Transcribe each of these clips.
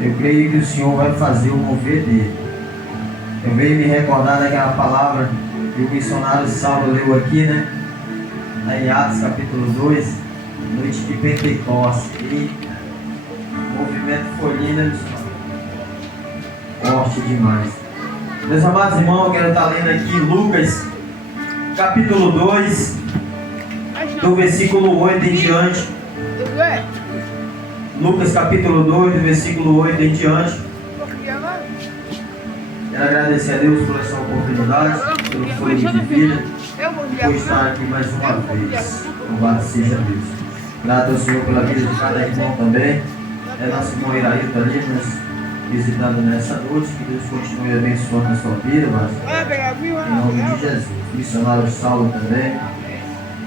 Eu creio que o Senhor vai fazer o mover dele. Eu venho me recordar daquela palavra que o missionário Saulo leu aqui, né? Em Atos capítulo 2, noite de Pentecostes. E o movimento foi lindo, forte demais. Meus amados irmãos, eu quero estar lendo aqui em Lucas capítulo 2, do versículo 8 em diante. Lucas capítulo 2, do versículo 8 em diante. Quero agradecer a Deus por essa oportunidade, pelo fôlego de vida, por estar aqui mais uma vez. Louvado seja Deus. Grato ao Senhor pela vida de cada irmão também. É nosso irmão Iraíto ali nos visitando nessa noite. Que Deus continue abençoando a sua vida, mas em nome de Jesus. Missionário Saulo também.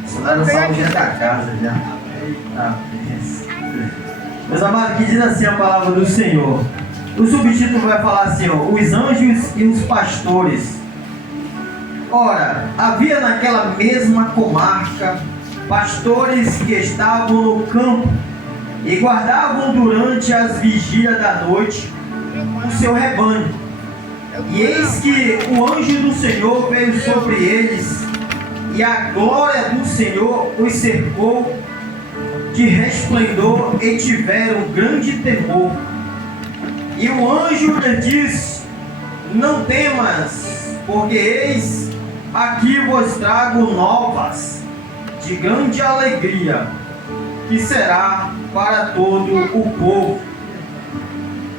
Missionário Saulo já é da casa já. Eita, meus amados, que diz assim a palavra do Senhor. O subtítulo vai falar assim, ó, os anjos e os pastores. Ora, havia naquela mesma comarca pastores que estavam no campo e guardavam durante as vigílias da noite o seu rebanho. E eis que o anjo do Senhor veio sobre eles, e a glória do Senhor os cercou de resplendor, e tiveram grande temor. E o anjo lhe disse: não temas, porque eis aqui vos trago novas de grande alegria, que será para todo o povo.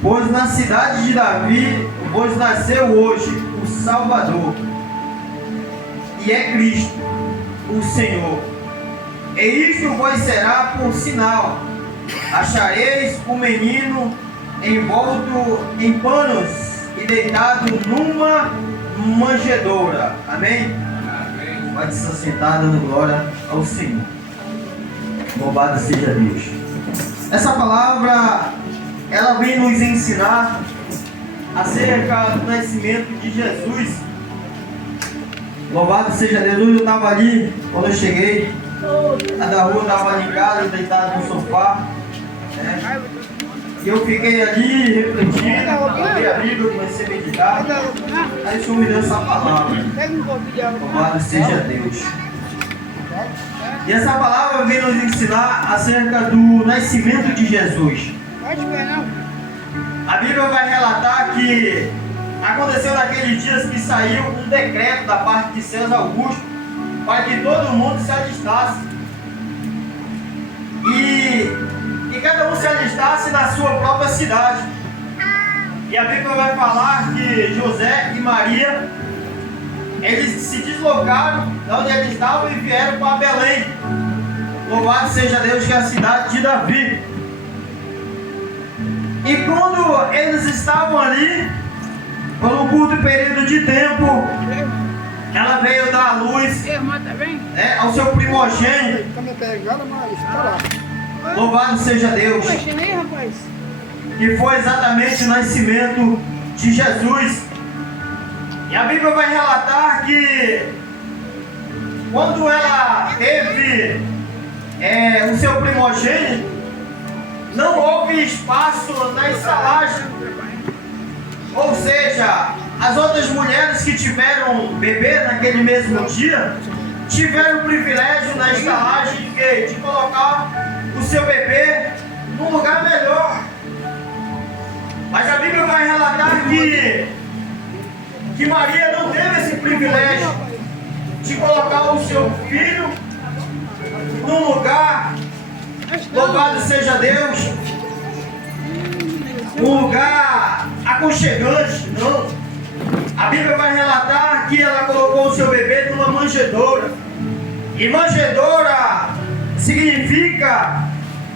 Pois na cidade de Davi vos nasceu hoje o Salvador, e é Cristo, o Senhor. E isto vos será por sinal: achareis o menino envolto em panos e deitado numa manjedoura. Amém? Amém. Pode se assentar dando glória ao Senhor. Louvado seja Deus. Essa palavra, ela vem nos ensinar acerca do nascimento de Jesus. Louvado seja Deus. Eu estava ali, quando eu cheguei, a da rua estava ali em casa, deitado no sofá, né? E eu fiquei ali refletindo, abri a Bíblia, comecei a meditar. Aí o Senhor me deu essa palavra. Louvado seja Deus. E essa palavra vem nos ensinar acerca do nascimento de Jesus. A Bíblia vai relatar que aconteceu naqueles dias que saiu um decreto da parte de César Augusto para que todo mundo se alistasse. E cada um se alistasse na sua própria cidade. E a Bíblia vai falar que José e Maria, eles se deslocaram de onde eles estavam e vieram para Belém. Louvado seja Deus, que é a cidade de Davi. E quando eles estavam ali, por um curto período de tempo, ela veio dar a luz, né, ao seu primogênito. Louvado seja Deus. Que foi exatamente o nascimento de Jesus. E a Bíblia vai relatar que quando ela teve o seu primogênito, não houve espaço na estalagem. Ou seja, as outras mulheres que tiveram bebê naquele mesmo dia tiveram o privilégio na estalagem de colocar o seu bebê num lugar melhor. Mas a Bíblia vai relatar que Maria não teve esse privilégio de colocar o seu filho num lugar, louvado seja Deus, um lugar aconchegante. Não. A Bíblia vai relatar que ela colocou o seu bebê numa manjedoura. E manjedoura significa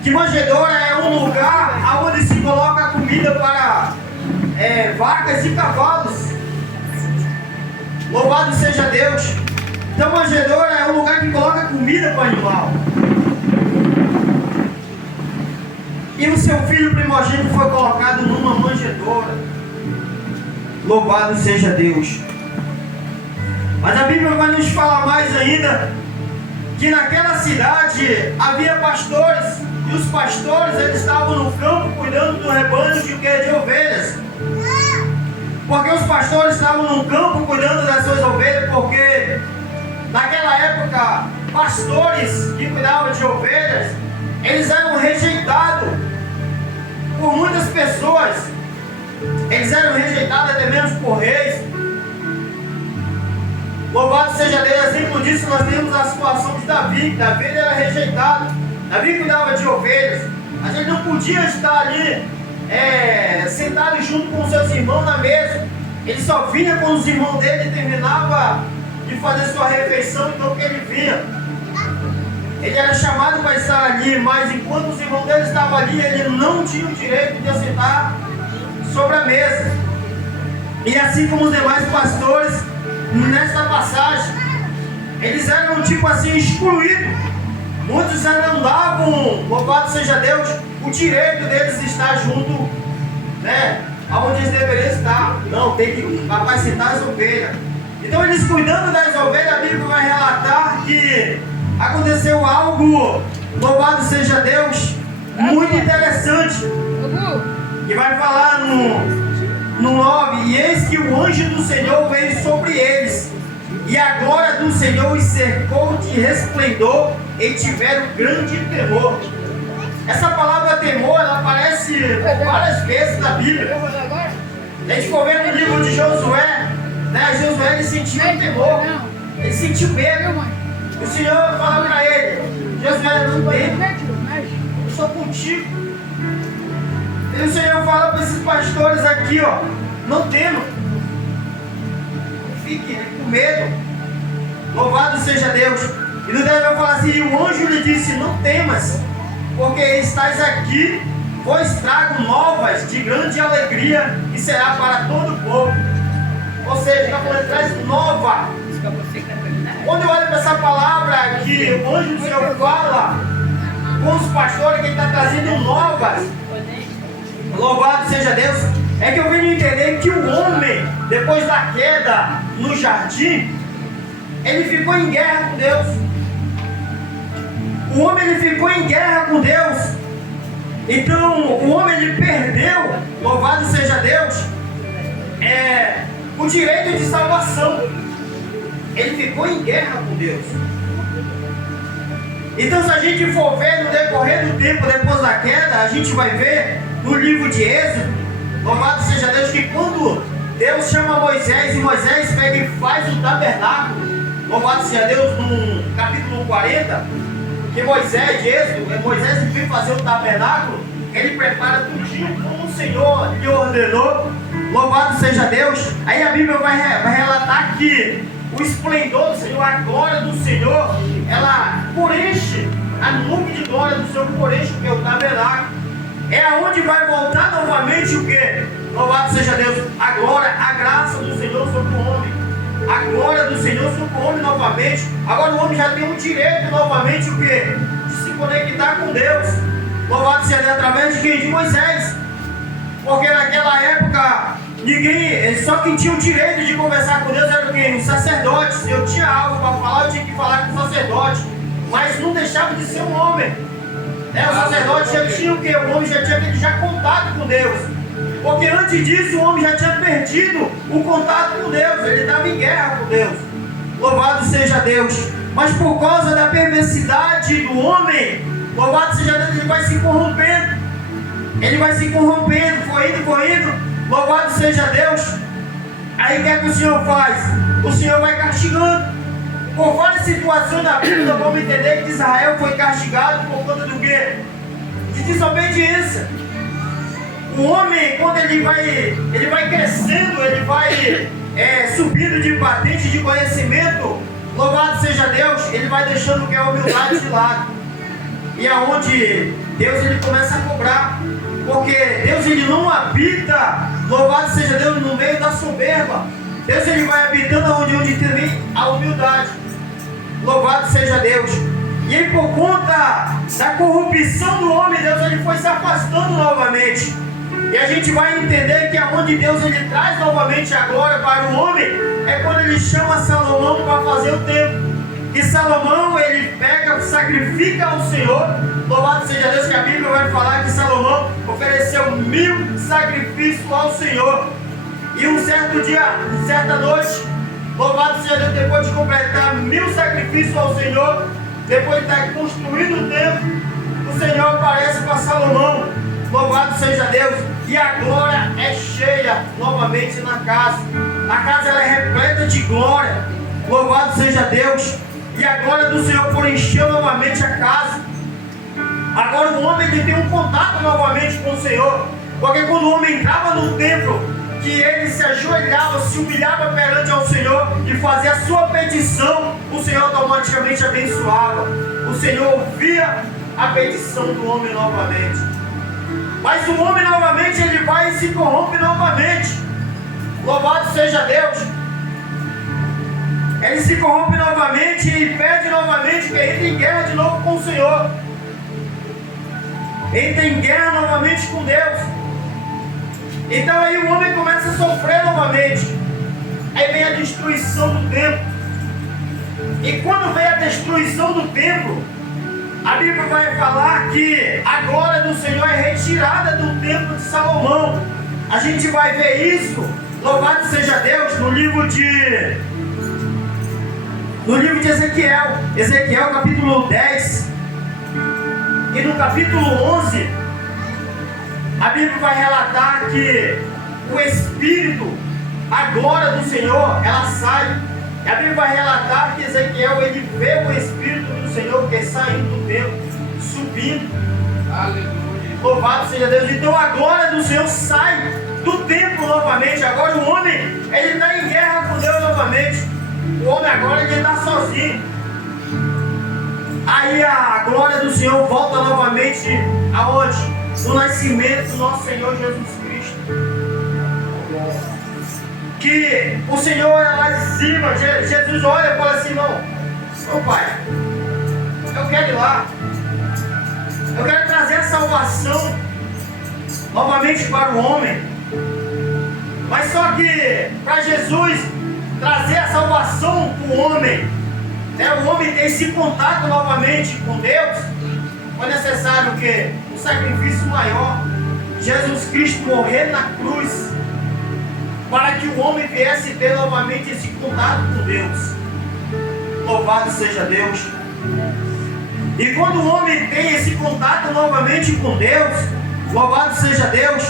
que manjedoura é um lugar onde se coloca comida para vacas e cavalos. Louvado seja Deus. Então manjedoura é um lugar que coloca comida para o animal. E o seu filho primogênito foi colocado numa manjedoura. Louvado seja Deus. Mas a Bíblia vai nos falar mais ainda que naquela cidade havia pastores E os pastores, eles estavam no campo cuidando do rebanho de ovelhas. Porque os pastores estavam no campo cuidando das suas ovelhas, porque naquela época, pastores que cuidavam de ovelhas, eles eram rejeitados por muitas pessoas. Eles eram rejeitados até mesmo por reis. Louvado seja Deus. Exemplo disso, nós temos a situação de Davi. Davi era rejeitado. Davi cuidava de ovelhas, mas ele não podia estar ali sentado junto com seus irmãos na mesa. Ele só vinha quando os irmãos dele terminavam de fazer sua refeição, então que ele vinha. Ele era chamado para estar ali, mas enquanto os irmãos dele estavam ali, ele não tinha o direito de assentar sobre a mesa. E assim como os demais pastores, nesta passagem, eles eram tipo assim, excluídos. Muitos já não davam, louvado seja Deus, o direito deles estar junto, aonde eles deveriam estar. Não, tem que capacitar as ovelhas. Então eles cuidando das ovelhas, a Bíblia vai relatar que aconteceu algo, louvado seja Deus, muito interessante. E vai falar no 9: e eis que o anjo do Senhor veio sobre eles, e a glória do Senhor os cercou de resplendor, e tiveram grande temor. Essa palavra temor, ela aparece várias vezes na Bíblia. A gente for ver no livro de Josué, Josué ele sentiu temor, ele sentiu medo. O Senhor fala para ele: Josué, não tema, eu sou contigo. E o Senhor fala para esses pastores aqui, não temam, fiquem com medo. Louvado seja Deus. E no 10 vai falar assim: e o anjo lhe disse: não temas, porque estás aqui, pois trago novas de grande alegria, e será para todo o povo. Ou seja, está falando, traz nova. Quando eu olho para essa palavra aqui, o anjo do Senhor fala com os pastores que ele está trazendo novas. Louvado seja Deus. É que eu venho entender que o homem, depois da queda no jardim, ele ficou em guerra com Deus. O homem ele ficou em guerra com Deus. Então o homem ele perdeu, louvado seja Deus, o direito de salvação. Ele ficou em guerra com Deus. Então se a gente for ver no decorrer do tempo depois da queda, a gente vai ver no livro de Êxodo, louvado seja Deus, que quando Deus chama Moisés e Moisés pega e faz o tabernáculo, louvado seja Deus, no capítulo 40, que Moisés vem fazer o tabernáculo, ele prepara tudinho como o Senhor lhe ordenou, louvado seja Deus. Aí a Bíblia vai relatar que o esplendor do Senhor, a glória do Senhor, ela preenche, a nuvem de glória do Senhor preenche o que é o tabernáculo. É aonde vai voltar novamente o que? Louvado seja Deus, a glória, a graça do Senhor sobre o homem. A glória do Senhor sobre o homem novamente. Agora o homem já tem o direito novamente o que? De se conectar com Deus. Louvado seja Deus, através de quem? De Moisés. Porque naquela época só quem tinha o direito de conversar com Deus era quem? Os sacerdotes. Se eu tinha algo para falar, eu tinha que falar com o sacerdote. Mas não deixava de ser um homem. O sacerdote já tinha o que? O homem já tinha aquele contato com Deus. Porque antes disso o homem já tinha perdido o contato com Deus. Ele estava em guerra com Deus. Louvado seja Deus. Mas por causa da perversidade do homem, louvado seja Deus, ele vai se corrompendo. Ele vai se corrompendo, foi indo. Louvado seja Deus. Aí o que é que o Senhor faz? O Senhor vai castigando. Por várias situações da Bíblia, vamos entender que Israel foi castigado por conta do quê? De desobediência. O homem, quando ele vai crescendo, ele vai subindo de patente, de conhecimento, louvado seja Deus, ele vai deixando o que é a humildade de lado. E aonde Deus ele começa a cobrar. Porque Deus ele não habita, louvado seja Deus, no meio da soberba. Deus ele vai habitando onde tem a humildade. Louvado seja Deus. E aí por conta da corrupção do homem, Deus ele foi se afastando novamente. E a gente vai entender que aonde Deus ele traz novamente a glória para o homem é quando ele chama Salomão para fazer o templo. que Salomão, ele pega, sacrifica ao Senhor. Louvado seja Deus, que a Bíblia vai falar que Salomão ofereceu 1000 sacrifícios ao Senhor. E um certo dia, certa noite, louvado seja Deus, depois de completar 1000 sacrifícios ao Senhor, depois de estar construído o templo, o Senhor aparece para Salomão. Louvado seja Deus. E a glória é cheia novamente na casa. A casa ela é repleta de glória. Louvado seja Deus. E a glória do Senhor preencheu novamente a casa. Agora o homem ele tem um contato novamente com o Senhor. Porque quando o homem entrava no templo, que ele se ajoelhava, se humilhava perante ao Senhor e fazia a sua petição, o Senhor automaticamente abençoava. O Senhor ouvia a petição do homem novamente. Mas o homem novamente ele vai e se corrompe novamente. Louvado seja Deus. Ele se corrompe novamente e pede novamente que entre em guerra de novo com o Senhor. Entra em guerra novamente com Deus. Então aí o homem começa a sofrer novamente. Aí vem a destruição do templo. E quando vem a destruição do templo, a Bíblia vai falar que a glória do Senhor é retirada do templo de Salomão. A gente vai ver isso, louvado seja Deus, no livro de Ezequiel. Ezequiel capítulo 10. E no capítulo 11, a Bíblia vai relatar que o Espírito, a glória do Senhor, ela sai. E a Bíblia vai relatar que Ezequiel, ele vê o Espírito do Senhor que saindo do templo, subindo. Aleluia. Louvado seja Deus. Então a glória do Senhor sai do templo novamente. Agora o homem, ele está em guerra com Deus novamente. O homem agora ele está sozinho. Aí a glória do Senhor volta novamente aonde? No nascimento do nosso Senhor Jesus Cristo. Que o Senhor é lá de cima. Jesus olha e fala assim: não, meu Pai, eu quero ir lá. Eu quero trazer a salvação novamente para o homem. Mas só que para Jesus trazer a salvação para o homem, né, o homem ter esse contato novamente com Deus, foi necessário o quê? Um sacrifício maior. Jesus Cristo morrer na cruz, para que o homem viesse ter novamente esse contato com Deus. Louvado seja Deus. E quando o homem tem esse contato novamente com Deus, louvado seja Deus,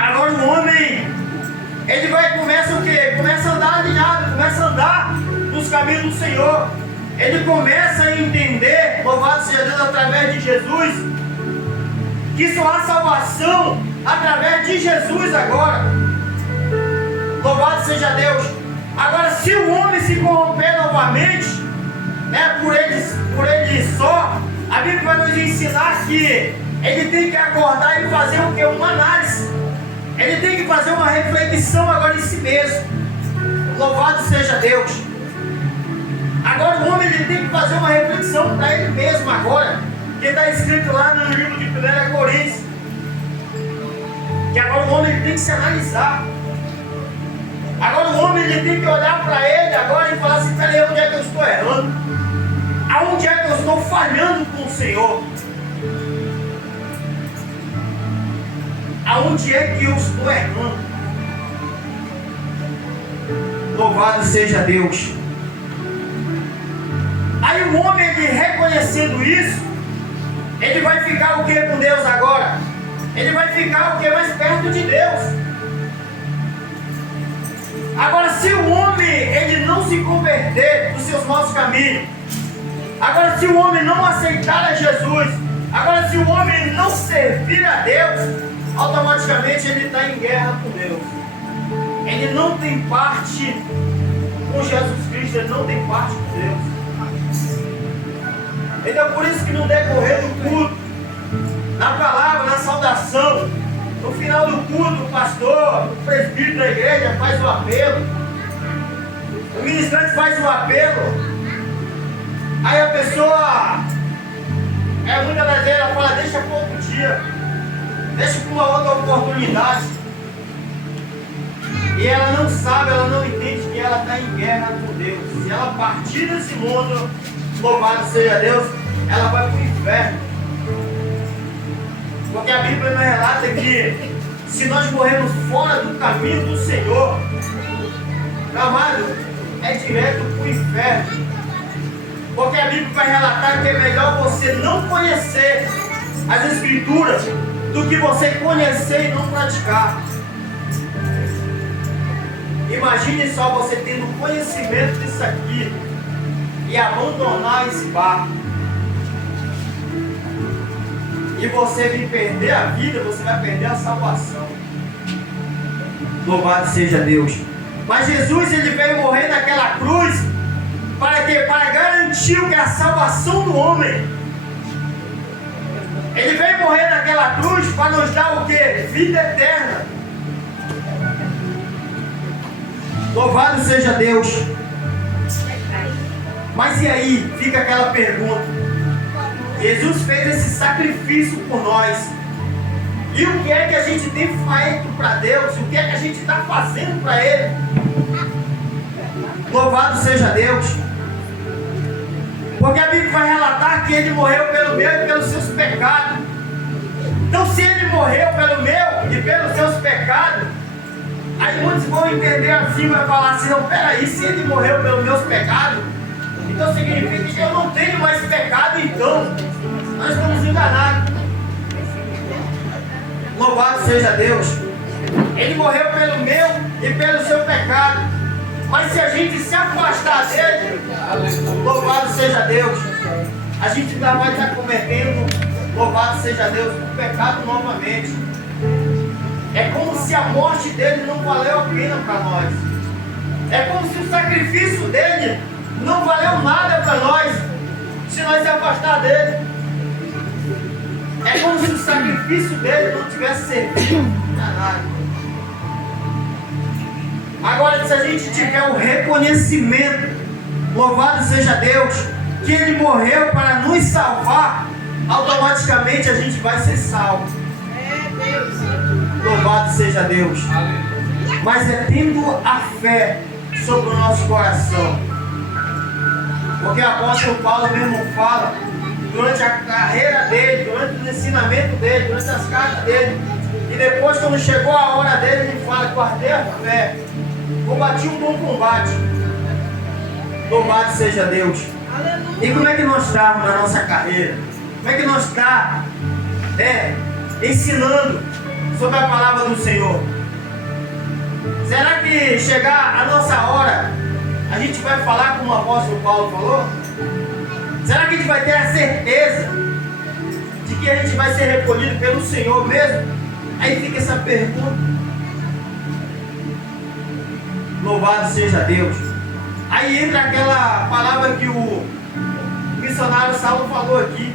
agora o homem, ele começa o quê? Começa a andar alinhado, começa a andar nos caminhos do Senhor. Ele começa a entender, louvado seja Deus, através de Jesus, que só há salvação através de Jesus agora. Louvado seja Deus. Agora, se o homem se corromper novamente, né, por ele só, a Bíblia vai nos ensinar que ele tem que acordar e fazer o que? Uma análise. Ele tem que fazer uma reflexão agora em si mesmo. Louvado seja Deus. Agora o homem ele tem que fazer uma reflexão para ele mesmo agora, que está escrito lá no livro de 1 Coríntios, que agora o homem ele tem que se analisar. Agora o homem ele tem que olhar para ele agora e falar assim: peraí, onde é que eu estou errando? Aonde é que eu estou falhando com o Senhor? Aonde é que eu estou errando? Louvado seja Deus. Aí o homem, ele reconhecendo isso, ele vai ficar o que com Deus agora? Ele vai ficar o que? Mais perto de Deus. Agora, se o homem ele não se converter dos seus maus caminhos, agora se o homem não aceitar a Jesus, agora se o homem não servir a Deus, automaticamente ele está em guerra com Deus. Ele não tem parte com Jesus Cristo, ele não tem parte com Deus. Então é por isso que no decorrer do culto, na palavra, na saudação, no final do culto, o pastor, o presbítero da igreja faz o apelo, o ministrante faz o apelo, aí a pessoa, muitas das vezes ela fala: deixa para outro dia, deixa para uma outra oportunidade, e ela não sabe, ela não entende que ela está em guerra com Deus. Se ela partir desse mundo, louvado seja Deus, ela vai para o inferno. Porque a Bíblia nos relata que se nós morrermos fora do caminho do Senhor, amado, é direto para o inferno. Porque a Bíblia vai relatar que é melhor você não conhecer as Escrituras do que você conhecer e não praticar. Imagine só você tendo conhecimento disso aqui e abandonar esse barco. E você vir perder a vida, você vai perder a salvação. Louvado seja Deus. Mas Jesus, ele veio morrer naquela cruz para quê? Para garantir o que é a salvação do homem. Ele veio morrer naquela cruz para nos dar o quê? Vida eterna. Louvado seja Deus. Mas e aí? Fica aquela pergunta. Jesus fez esse sacrifício por nós. E o que é que a gente tem feito para Deus? O que é que a gente está fazendo para Ele? Louvado seja Deus. Porque a Bíblia vai relatar que Ele morreu pelo meu e pelos seus pecados. Então, se Ele morreu pelo meu e pelos seus pecados, aí muitos vão entender assim, vai falar assim: não, peraí, se Ele morreu pelos meus pecados, então significa que eu não tenho mais pecado. Então nós estamos enganados. Louvado seja Deus. Ele morreu pelo meu e pelo seu pecado. Mas se a gente se afastar dele, louvado seja Deus, a gente ainda vai estar cometendo, louvado seja Deus, o pecado novamente. É como se a morte dele não valeu a pena para nós. É como se o sacrifício dele não valeu nada para nós, se nós se afastar dele. É como se o sacrifício dele não tivesse servido para nada. Agora, se a gente tiver o reconhecimento, louvado seja Deus, que Ele morreu para nos salvar, automaticamente a gente vai ser salvo. Louvado seja Deus. Mas é tendo a fé sobre o nosso coração. Porque o apóstolo Paulo mesmo fala, durante a carreira dele, durante o ensinamento dele, durante as cartas dele, e depois, quando chegou a hora dele, ele fala: guardei a fé, combati um bom combate. Louvado seja Deus. E como é que nós estamos na nossa carreira? Como é que nós estamos ensinando sobre a palavra do Senhor? Será que chegar a nossa hora, a gente vai falar como o apóstolo Paulo falou? Será que a gente vai ter a certeza de que a gente vai ser recolhido pelo Senhor mesmo? Aí fica essa pergunta. Louvado seja Deus. Aí entra aquela palavra que o missionário Saulo falou aqui.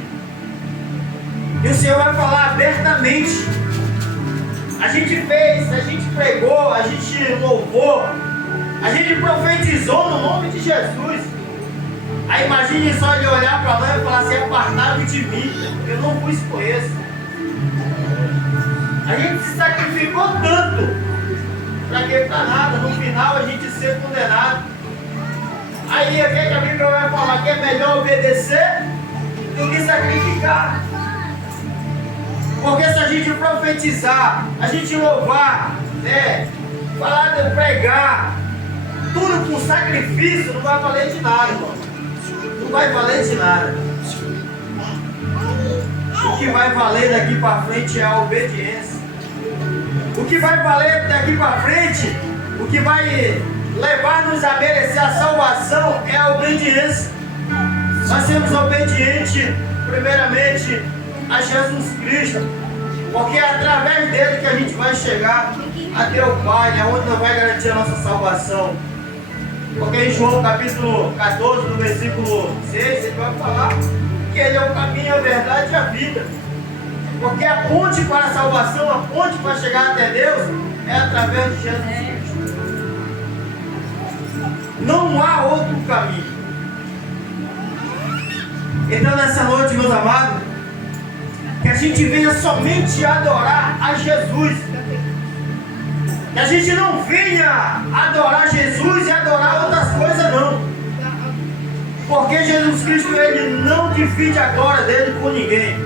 E o Senhor vai falar abertamente. A gente fez, a gente pregou, a gente louvou, a gente profetizou no nome de Jesus. Aí imagine só ele olhar para nós e falar assim: apartai de mim, eu não vos conheço. A gente se sacrificou tanto, para que para nada, no final a gente ser condenado. Aí o que a Bíblia vai falar? Que é melhor obedecer do que sacrificar. Porque se a gente profetizar, a gente louvar, falar de pregar, tudo com sacrifício, não vai valer de nada, irmão. Não vai valer de nada. O que vai valer daqui para frente é a obediência. O que vai valer daqui para frente, o que vai levar-nos a merecer a salvação é a obediência. Nós sermos obedientes, primeiramente, a Jesus Cristo, porque é através dele que a gente vai chegar até o Pai, onde nós vai garantir a nossa salvação. Porque em João capítulo 14, no versículo 6, ele vai falar que ele é o caminho, a verdade e a vida. Porque a ponte para a salvação, a ponte para chegar até Deus, é através de Jesus Cristo. Não há outro caminho. Então nessa noite, meus amados, que a gente venha somente adorar a Jesus. Que a gente não venha adorar Jesus e adorar outras coisas, não. Porque Jesus Cristo, Ele não divide a glória dele com ninguém.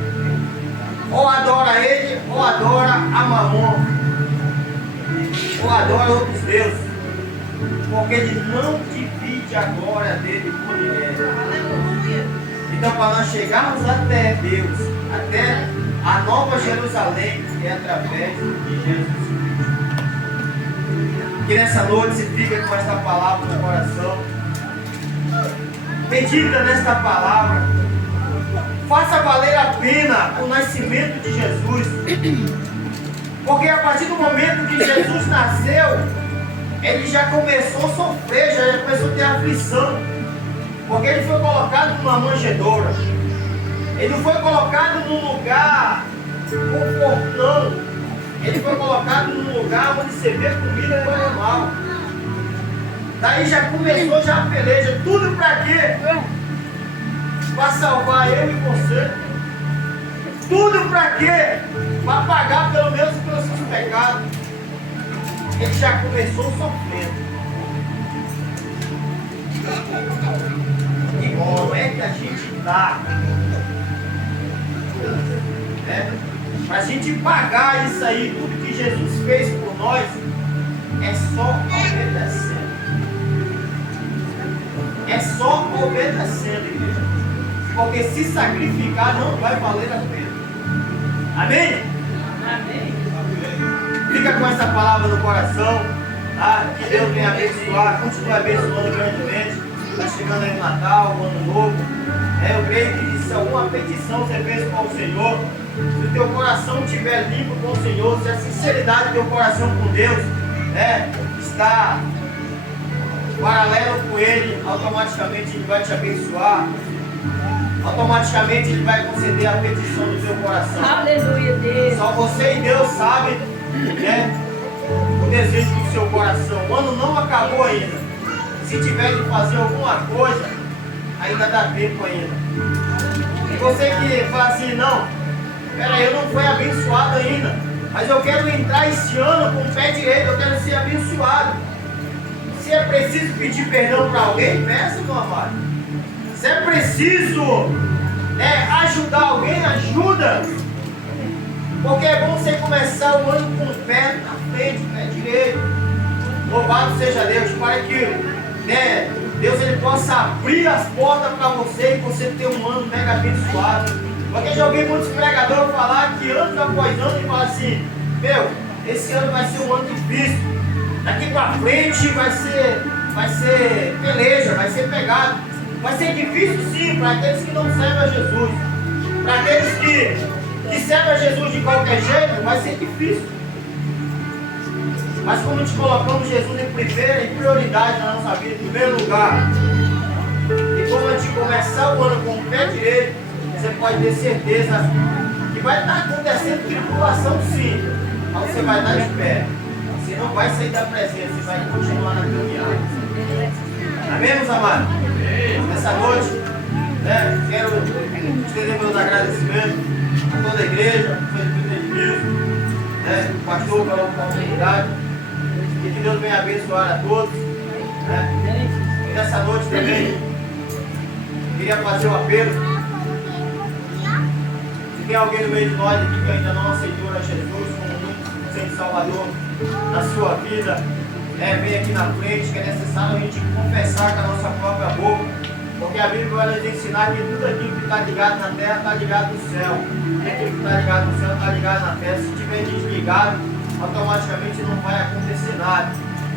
Ou adora Ele, ou adora a Mamon, ou adora outros deuses. Porque Ele não divide a glória dele com ninguém. Então, para nós chegarmos até Deus, até a nova Jerusalém, é através de Jesus Cristo. Que nessa noite se fica com esta palavra no coração. Medita nesta palavra. Faça valer a pena o nascimento de Jesus. Porque a partir do momento que Jesus nasceu, ele já começou a sofrer, já começou a ter aflição. Porque ele foi colocado numa manjedoura. Ele não foi colocado num lugar confortão. Ele foi colocado num lugar onde você vê comida com animal. Daí já começou já a peleja. Tudo para quê? Para salvar eu e você. Tudo para quê? Para pagar pelo menos pelos seus pecados. Ele já começou sofrendo. E como é que a gente está? Para a gente pagar isso aí, tudo que Jesus fez por nós, é só obedecendo. É só obedecendo, igreja. Porque se sacrificar não vai valer a pena. Amém? Amém. Fica com essa palavra no coração. Tá? Que Deus venha abençoar. Continue abençoando grandemente. Está chegando aí o Natal, o Ano Novo. Eu creio que se alguma petição você fez com o Senhor, se o teu coração estiver limpo com o Senhor, se a sinceridade do teu coração com Deus está paralelo com Ele, automaticamente Ele vai te abençoar. Automaticamente Ele vai conceder a petição do teu coração. Aleluia, Deus. Só você e Deus sabem o desejo do seu coração. O ano não acabou ainda. Se tiver que fazer alguma coisa, ainda dá tempo ainda. E você que fala assim, não, peraí, eu não fui abençoado ainda, mas eu quero entrar esse ano com o pé direito, eu quero ser abençoado. Se é preciso pedir perdão para alguém, peça, meu amado. Se é preciso ajudar alguém, ajuda. Porque é bom você começar o ano com o pé na frente, pé direito. Louvado seja Deus, para que Deus ele possa abrir as portas para você e você ter um ano mega abençoado. Porque já ouvi muitos pregadores falar que ano após ano e falar assim, meu, esse ano vai ser um ano difícil. Daqui para frente vai ser peleja, vai ser pegado. Vai ser difícil sim para aqueles que não servem a Jesus. Para aqueles que servem a Jesus de qualquer jeito, vai ser difícil. Mas como a gente colocamos Jesus em prioridade na nossa vida, em primeiro lugar, e como a gente começar o ano com o pé direito, você pode ter certeza que vai estar acontecendo tribulação sim, mas você vai estar de pé. Você não vai sair da presença, você vai continuar na caminhada. Amém, meus amados? Nessa noite, quero estender meus agradecimentos a toda a igreja, o pastor pela oportunidade. E que Deus venha abençoar a todos. E nessa noite também queria fazer um apelo. Se tem alguém no meio de nós aqui que ainda não aceitou a Jesus como Senhor Salvador na sua vida, vem aqui na frente, que é necessário a gente confessar com a nossa própria boca. Porque a Bíblia vai nos ensinar que tudo aquilo que está ligado na terra está ligado no céu. E aquilo que está ligado no céu está ligado na terra. Se estiver desligado, automaticamente não vai acontecer nada.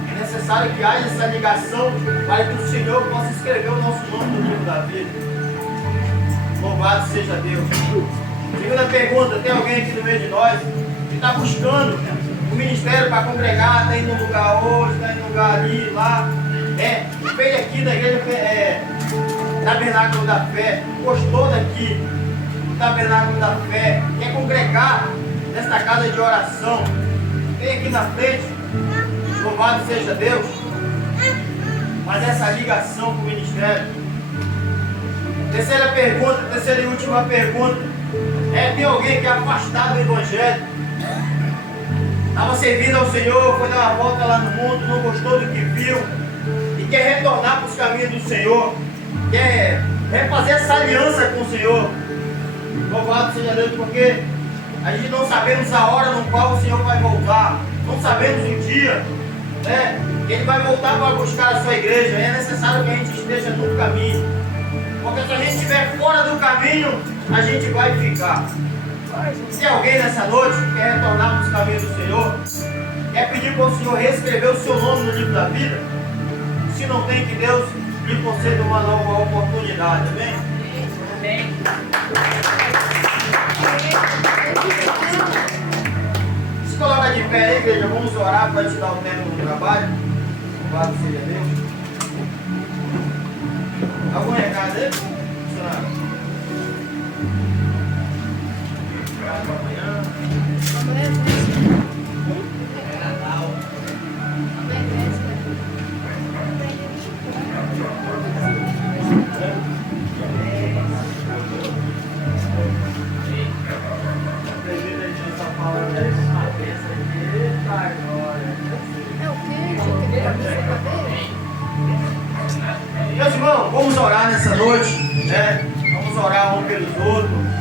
É necessário que haja essa ligação para que o Senhor possa escrever o nosso nome no livro da vida. Louvado seja Deus. Segunda pergunta, tem alguém aqui no meio de nós que está buscando o ministério para congregar, está indo no lugar hoje, está indo no lugar ali, lá. Veio aqui da igreja Tabernáculo da Fé, gostou daqui do Tabernáculo da Fé, quer congregar nesta casa de oração, vem aqui na frente, louvado seja Deus, faz essa ligação com o ministério. Terceira e última pergunta, tem alguém que é afastado do Evangelho? estava servindo ao Senhor, foi dar uma volta lá no mundo, não gostou do que viu e quer retornar para os caminhos do Senhor, quer refazer essa aliança com o Senhor. Louvado seja Deus, porque a gente não sabemos a hora no qual o Senhor vai voltar, não sabemos o dia, né? Ele vai voltar para buscar a sua igreja. E é necessário que a gente esteja no caminho, porque se a gente estiver fora do caminho, a gente vai ficar. Se alguém nessa noite quer retornar para os caminhos do Senhor, quer pedir para o Senhor reescrever o seu nome no livro da vida, se não tem, que Deus lhe conceda uma nova oportunidade. Amém? Amém. Se coloca de pé aí, igreja, vamos orar para te dar o tempo do trabalho. Louvado seja Deus. Algum recado aí, funcionário? Amanhã. É Natal. Meus irmãos, vamos orar nessa noite, né? Vamos orar um pelos outros.